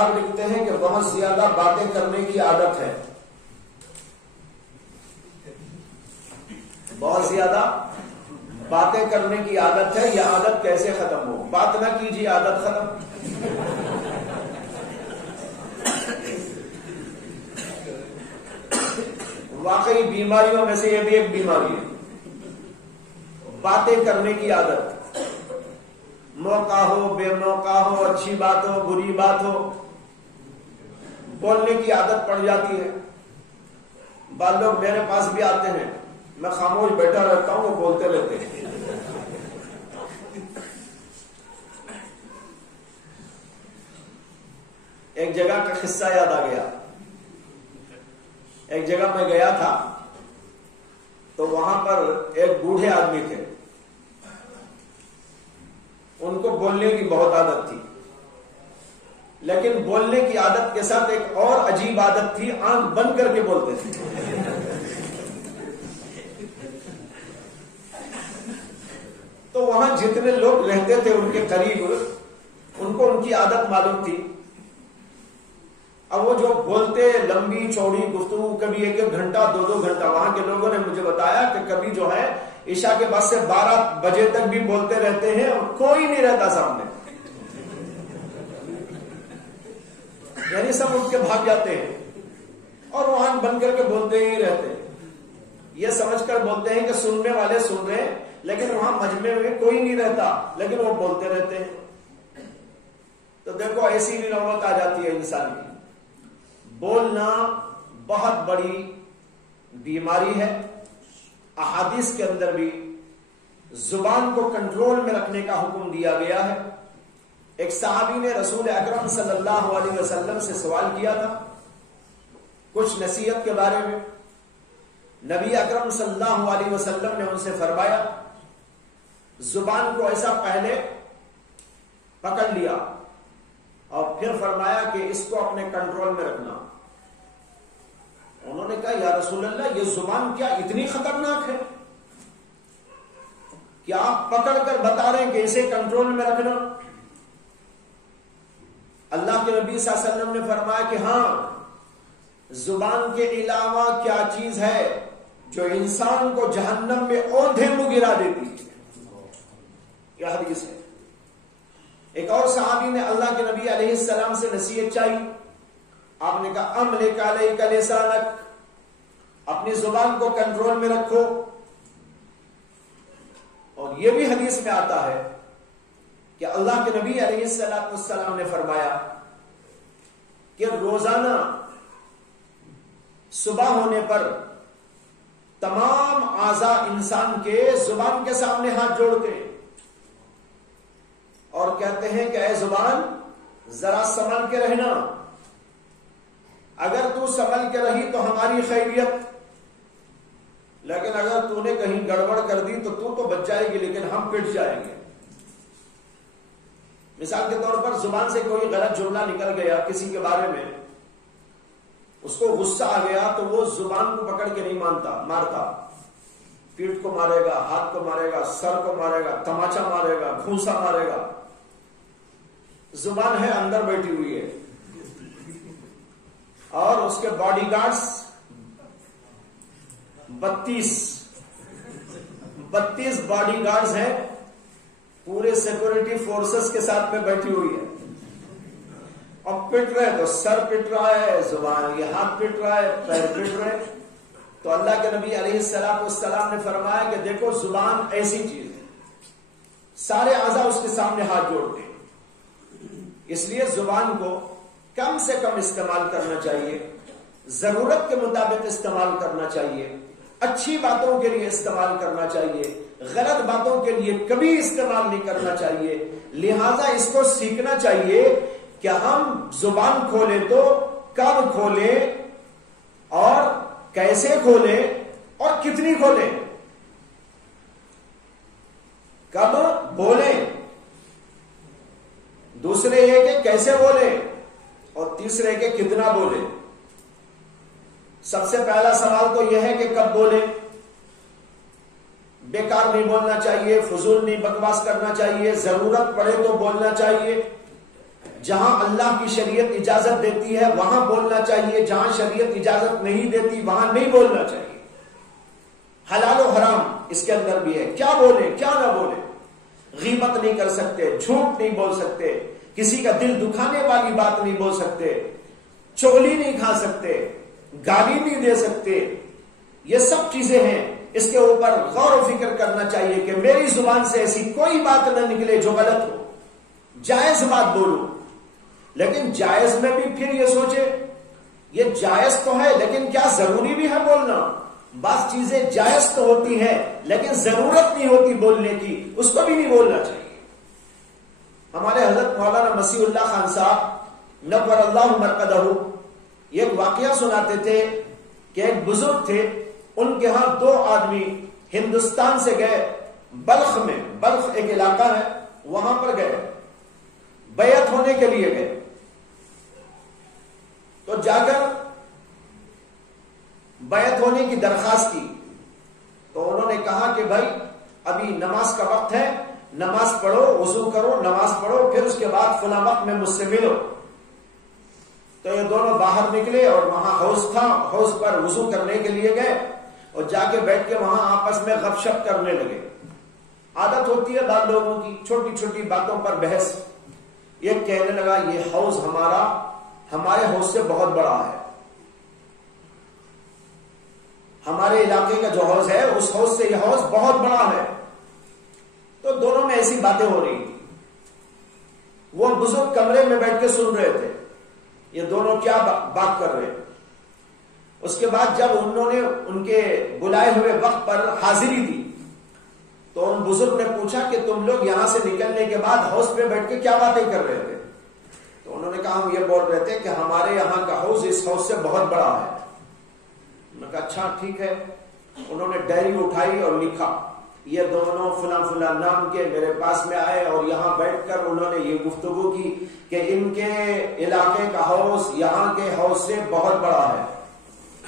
صاحب لکھتے ہیں کہ بہت زیادہ باتیں کرنے کی عادت ہے. بہت زیادہ باتیں کرنے کی عادت ہے. یہ عادت کیسے ختم ہو؟ بات نہ کیجیے، عادت ختم. واقعی بیماریوں میں سے یہ بھی ایک بیماری ہے، باتیں کرنے کی عادت. موقع ہو بے موقع ہو، اچھی بات ہو بری بات ہو، بولنے کی عادت پڑ جاتی ہے. بعض لوگ میرے پاس بھی آتے ہیں، میں خاموش بیٹھا رہتا ہوں، وہ بولتے رہتے ہیں. ایک جگہ کا قصہ یاد آ گیا. ایک جگہ میں گیا تھا تو وہاں پر ایک بوڑھے آدمی تھے. ان کو بولنے کی بہت عادت تھی، لیکن بولنے کی عادت کے ساتھ ایک اور عجیب عادت تھی، آنکھ بند کر کے بولتے تھے. تو وہاں جتنے لوگ رہتے تھے ان کے قریب، ان کو ان کی عادت معلوم تھی. اب وہ جو بولتے لمبی چوڑی گفتگو، کبھی ایک ایک گھنٹہ 2-2 گھنٹہ. وہاں کے لوگوں نے مجھے بتایا کہ کبھی جو ہے عشاء کے بعد سے 12 بجے تک بھی بولتے رہتے ہیں اور کوئی نہیں رہتا سامنے، یعنی سب اٹھ کے بھاگ جاتے ہیں اور وہ آنکھ بند کر کے بولتے ہی رہتے ہیں. یہ سمجھ کر بولتے ہیں کہ سننے والے سن رہے ہیں، لیکن وہاں مجمع میں کوئی نہیں رہتا، لیکن وہ بولتے رہتے ہیں. تو دیکھو ایسی بھی نوبت آ جاتی ہے انسان کی. بولنا بہت بڑی بیماری ہے. احادیث کے اندر بھی زبان کو کنٹرول میں رکھنے کا حکم دیا گیا ہے. ایک صحابی نے رسول اکرم صلی اللہ علیہ وسلم سے سوال کیا تھا کچھ نصیحت کے بارے میں. نبی اکرم صلی اللہ علیہ وسلم نے ان سے فرمایا زبان کو ایسا پہلے پکڑ لیا اور پھر فرمایا کہ اس کو اپنے کنٹرول میں رکھنا. انہوں نے کہا یا رسول اللہ، یہ زبان کیا اتنی خطرناک ہے؟ کیا آپ پکڑ کر بتا رہے ہیں کہ اسے کنٹرول میں رکھنا؟ اللہ کے نبی صلی اللہ علیہ وسلم نے فرمایا کہ ہاں، زبان کے علاوہ کیا چیز ہے جو انسان کو جہنم میں اوندھے منہ گرا دیتی ہے. یہ حدیث ہے. ایک اور صحابی نے اللہ کے نبی علیہ السلام سے نصیحت چاہی. آپ نے کہا املک علیک لسانک، اپنی زبان کو کنٹرول میں رکھو. اور یہ بھی حدیث میں آتا ہے کہ اللہ کے نبی علیہ السلام نے فرمایا کہ روزانہ صبح ہونے پر تمام اعضاء انسان کے زبان کے سامنے ہاتھ جوڑتے ہیں اور کہتے ہیں کہ اے زبان ذرا سنبھل کے رہنا، اگر تو سنبھل کے رہی تو ہماری خیریت، لیکن اگر تو نے کہیں گڑبڑ کر دی تو بچ جائے گی لیکن ہم پٹ جائیں گے. مثال کے طور پر زبان سے کوئی غلط جملہ نکل گیا کسی کے بارے میں، اس کو غصہ آ گیا تو وہ زبان کو پکڑ کے نہیں مارتا، پیٹھ کو مارے گا، ہاتھ کو مارے گا، سر کو مارے گا، تماچا مارے گا، گھونسا مارے گا. زبان ہے اندر بیٹھی ہوئی ہے اور اس کے باڈی گارڈز 32 باڈی گارڈز ہیں، پورے سیکورٹی فورسز کے ساتھ میں بیٹھی ہوئی ہے. اب پٹ رہے تو سر پٹ رہا ہے، زبان یہ ہاتھ پٹ رہا ہے، پیر پٹ رہے. تو اللہ کے نبی علیہ السلام نے فرمایا کہ دیکھو زبان ایسی چیز ہے، سارے اعضاء اس کے سامنے ہاتھ جوڑتے ہیں، اس لیے زبان کو کم سے کم استعمال کرنا چاہیے، ضرورت کے مطابق استعمال کرنا چاہیے، اچھی باتوں کے لیے استعمال کرنا چاہیے، غلط باتوں کے لیے کبھی استعمال نہیں کرنا چاہیے. لہذا اس کو سیکھنا چاہیے کہ ہم زبان کھولیں تو کب کھولیں اور کیسے کھولیں اور کتنی کھولیں، کب بولیں، دوسرے یہ کہ کیسے بولیں اور تیسرے کہ کتنا بولیں. سب سے پہلا سوال تو یہ ہے کہ کب بولیں. بیکار نہیں بولنا چاہیے، فضول نہیں بکواس کرنا چاہیے، ضرورت پڑے تو بولنا چاہیے. جہاں اللہ کی شریعت اجازت دیتی ہے وہاں بولنا چاہیے، جہاں شریعت اجازت نہیں دیتی وہاں نہیں بولنا چاہیے۔ حلال و حرام اس کے اندر بھی ہے، کیا بولے کیا نہ بولے۔ غیبت نہیں کر سکتے، جھوٹ نہیں بول سکتے، کسی کا دل دکھانے والی بات نہیں بول سکتے، چغلی نہیں کھا سکتے، گالی نہیں دے سکتے۔ یہ سب چیزیں ہیں، اس کے اوپر غور و فکر کرنا چاہیے کہ میری زبان سے ایسی کوئی بات نہ نکلے جو غلط ہو، جائز بات بولو۔ لیکن جائز میں بھی پھر یہ سوچے یہ جائز تو ہے لیکن کیا ضروری بھی ہے بولنا؟ بعض چیزیں جائز تو ہوتی ہیں لیکن ضرورت نہیں ہوتی بولنے کی، اس کو بھی نہیں بولنا چاہیے۔ ہمارے حضرت مولانا مسیح اللہ خان صاحب نور اللہ مرقدہ یہ ایک واقعہ سناتے تھے کہ ایک بزرگ تھے، ان کے ہاں 2 آدمی ہندوستان سے گئے بلخ میں، بلخ ایک علاقہ ہے وہاں پر گئے، بیعت ہونے کے لیے گئے۔ تو جا کر بیعت ہونے کی درخواست کی تو انہوں نے کہا کہ بھائی ابھی نماز کا وقت ہے، نماز پڑھو، وضو کرو، نماز پڑھو، پھر اس کے بعد فلاں وقت میں مجھ سے ملو۔ تو یہ دونوں باہر نکلے اور وہاں حوض تھا، حوض پر وضو کرنے کے لیے گئے اور جا کے بیٹھ کے وہاں آپس میں غپ شپ کرنے لگے۔ عادت ہوتی ہے بعض لوگوں کی چھوٹی چھوٹی باتوں پر بحث۔ یہ کہنے لگا یہ حوض ہمارے حوض سے بہت بڑا ہے، ہمارے علاقے کا جو حوض ہے اس حوض سے یہ حوض بہت بڑا ہے۔ تو دونوں میں ایسی باتیں ہو رہی تھی۔ وہ بزرگ کمرے میں بیٹھ کے سن رہے تھے یہ دونوں کیا بات کر رہے ہیں۔ اس کے بعد جب انہوں نے ان کے بلائے ہوئے وقت پر حاضری دی تو ان بزرگ نے پوچھا کہ تم لوگ یہاں سے نکلنے کے بعد حوض پہ بیٹھ کے کیا باتیں کر رہے تھے؟ تو انہوں نے کہا ہم یہ بول رہے تھے کہ ہمارے یہاں کا حوض اس حوض سے بہت بڑا ہے۔ انہوں نے کہا اچھا ٹھیک ہے۔ انہوں نے ڈائری اٹھائی اور لکھا یہ دونوں فلاں فلاں نام کے میرے پاس میں آئے اور یہاں بیٹھ کر انہوں نے یہ گفتگو کی کہ ان کے علاقے کا حوض یہاں کے حوض سے بہت بڑا ہے۔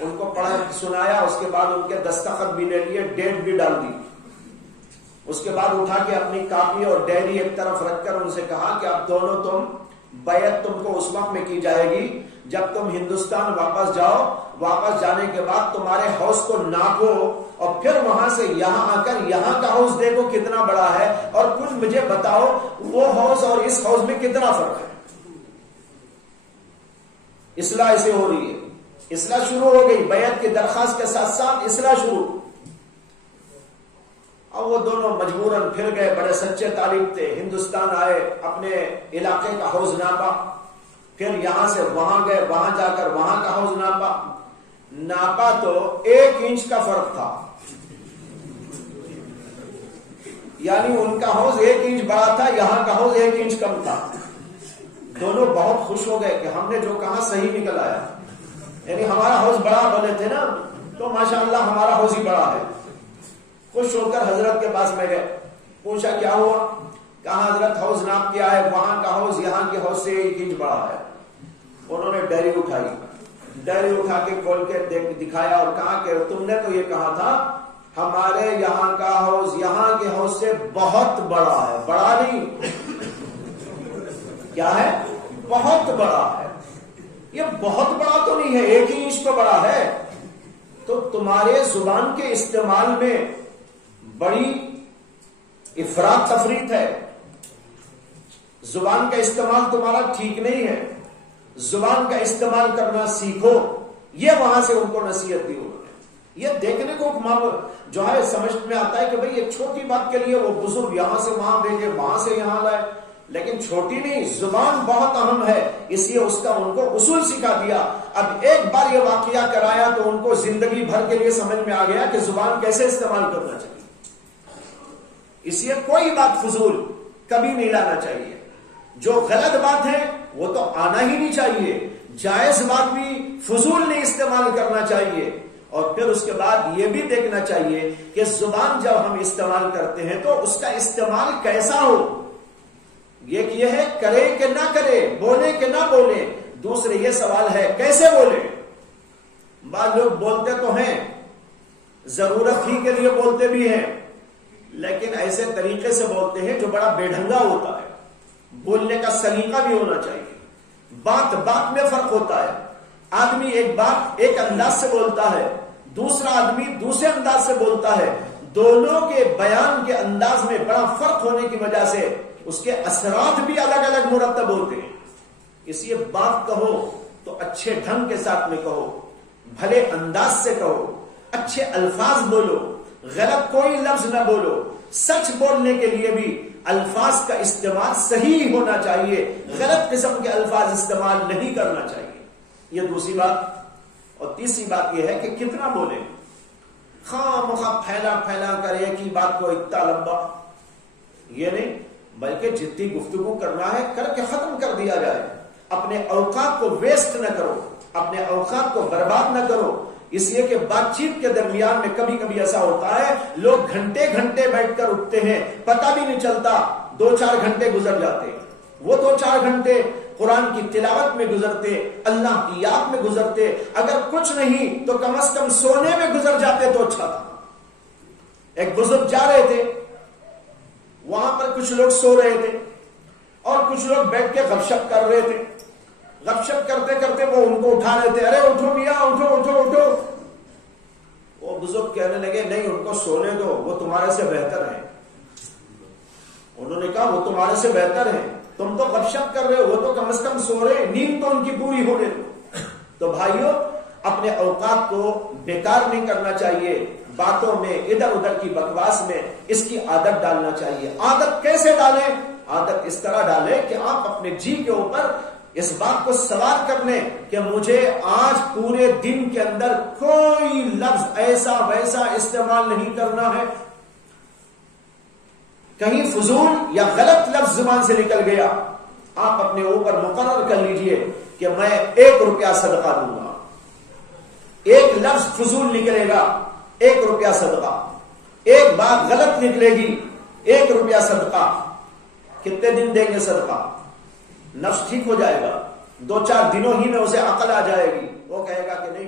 ان کو پڑھا سنایا، اس کے بعد ان کے دستخط بھی لے لیے، ڈیٹ بھی ڈال دی۔ اس کے بعد اٹھا کے اپنی کاپی اور ڈائری ایک طرف رکھ کر ان سے کہا کہ اب دونوں تم بیعت تم کو اس وقت میں کی جائے گی جب تم ہندوستان واپس جاؤ، واپس جانے کے بعد تمہارے حوض کو ناپو اور پھر وہاں سے یہاں آ کر یہاں کا حوض دیکھو کتنا بڑا ہے اور کچھ مجھے بتاؤ وہ حوض اور اس حوض میں کتنا فرق ہے۔ اصلاح ایسے ہو رہی ہے، اصلاح شروع ہو گئی، بیعت کی درخواست کے ساتھ ساتھ اصلاح شروع۔ اب وہ دونوں مجبوراً پھر گئے، بڑے سچے طالب تھے، ہندوستان آئے، اپنے علاقے کا حوض ناپا، پھر یہاں سے وہاں گئے، وہاں جا کر وہاں کا حوض ناپا تو 1 انچ کا فرق تھا، یعنی ان کا حوض 1 انچ بڑا تھا، یہاں کا حوض 1 انچ کم تھا۔ دونوں بہت خوش ہو گئے کہ ہم نے جو کہا صحیح نکل آیا، یعنی ہمارا حوض بڑا بولے تھے نا تو ماشاءاللہ ہمارا حوض ہی بڑا ہے۔ خوش ہو کر حضرت کے پاس میں گئے، پوچھا کیا ہوا؟ کہا حضرت حوض ناپ کے آئے، وہاں کا حوض یہاں کے حوض سے 1 انچ بڑا ہے۔ انہوں نے ڈائری اٹھائی، ڈائری اٹھا کے کھول کے دکھایا اور کہا کہ تم نے تو یہ کہا تھا ہمارے یہاں کا حوض یہاں کے حوض سے بہت بڑا ہے، بڑا نہیں کیا ہے، بہت بڑا ہے۔ یہ بہت بڑا تو نہیں ہے، 1 ہی انچ تو بڑا ہے۔ تو تمہارے زبان کے استعمال میں بڑی افراط تفریط ہے، زبان کا استعمال تمہارا ٹھیک نہیں ہے، زبان کا استعمال کرنا سیکھو۔ یہ وہاں سے ان کو نصیحت دی انہوں نے۔ یہ دیکھنے کو جو ہے سمجھ میں آتا ہے کہ بھئی یہ چھوٹی بات کے لیے وہ بزرگ یہاں سے وہاں بھیجے، وہاں سے یہاں لائے، لیکن چھوٹی نہیں، زبان بہت اہم ہے، اس لیے اس کا ان کو اصول سکھا دیا۔ اب ایک بار یہ واقعہ کرایا تو ان کو زندگی بھر کے لیے سمجھ میں آ گیا کہ زبان کیسے استعمال کرنا چاہیے۔ اس لیے کوئی بات فضول کبھی نہیں لانا چاہیے، جو غلط بات ہے وہ تو آنا ہی نہیں چاہیے، جائز بات بھی فضول نہیں استعمال کرنا چاہیے۔ اور پھر اس کے بعد یہ بھی دیکھنا چاہیے کہ زبان جب ہم استعمال کرتے ہیں تو اس کا استعمال کیسا ہو۔ یہ ہے کرے کہ نہ کرے، بولے کہ نہ بولے۔ دوسرے یہ سوال ہے کیسے بولے۔ بعض لوگ بولتے تو ہیں، ضرورت ہی کے لیے بولتے بھی ہیں، لیکن ایسے طریقے سے بولتے ہیں جو بڑا بے ڈھنگا ہوتا ہے، بولنے کا سلیقہ بھی ہونا چاہیے. بات بات میں فرق ہوتا ہے. آدمی ایک بات ایک انداز سے بولتا ہے, دوسرا آدمی دوسرے انداز سے بولتا ہے. دونوں کے بیان کے انداز میں بڑا فرق ہونے کی وجہ سے اس کے اثرات بھی الگ الگ مرتب ہوتے ہیں. اس لیے بات کہو تو اچھے ڈھنگ کے ساتھ میں کہو, بھلے انداز سے کہو, اچھے الفاظ بولو, غلط کوئی لفظ نہ بولو. سچ بولنے کے لیے بھی الفاظ کا استعمال صحیح ہونا چاہیے, غلط قسم کے الفاظ استعمال نہیں کرنا چاہیے. یہ دوسری بات. اور تیسری بات یہ ہے کہ کتنا بولیں. خواہ مخواہ پھیلا کر ایک ہی بات کو اتنا لمبا, یہ نہیں, بلکہ جتنی گفتگو کرنا ہے کر کے ختم کر دیا جائے. اپنے اوقات کو ویسٹ نہ کرو, اپنے اوقات کو برباد نہ کرو. اس لیے کہ بات چیت کے درمیان میں کبھی کبھی ایسا ہوتا ہے لوگ گھنٹے گھنٹے بیٹھ کر اٹھتے ہیں, پتہ بھی نہیں چلتا 2-4 گھنٹے گزر جاتے ہیں. وہ 2-4 گھنٹے قرآن کی تلاوت میں گزرتے, اللہ کی یاد میں گزرتے, اگر کچھ نہیں تو کم از کم سونے میں گزر جاتے تو اچھا تھا. ایک بزرگ جا رہے تھے, وہاں پر کچھ لوگ سو رہے تھے اور کچھ لوگ بیٹھ کے گپ شپ کر رہے تھے. گپ شپ کرتے کرتے وہ ان کو اٹھا رہے تھے, ارے اٹھو میاں, اٹھو اٹھو اٹھو. وہ بزرگ کہنے لگے نہیں, ان کو سونے دو, وہ تمہارے سے بہتر ہے. انہوں نے کہا وہ تمہارے سے بہتر ہے, تم تو گپ شپ کر رہے ہو, وہ تو کم از کم سو رہے, نیند تو ان کی پوری ہونے دو. تو بھائیوں, اپنے اوقات کو بیکار نہیں کرنا چاہیے. باتوں میں ادھر ادھر کی بکواس میں اس کی عادت ڈالنا چاہیے. عادت کیسے ڈالیں؟ عادت اس طرح ڈالیں کہ آپ اپنے جی کے اوپر اس بات کو سوار کر لیں کہ مجھے آج پورے دن کے اندر کوئی لفظ ایسا ویسا استعمال نہیں کرنا ہے. کہیں فضول یا غلط لفظ زبان سے نکل گیا, آپ اپنے اوپر مقرر کر لیجئے کہ میں 1 روپیہ صدقہ دوں گا. ایک لفظ فضول نکلے گا 1 روپیہ صدقہ, ایک بات غلط نکلے گی 1 روپیہ صدقہ. کتنے دن دیں گے صدقہ؟ نفس ٹھیک ہو جائے گا, 2-4 دنوں ہی میں اسے عقل آ جائے گی, وہ کہے گا کہ نہیں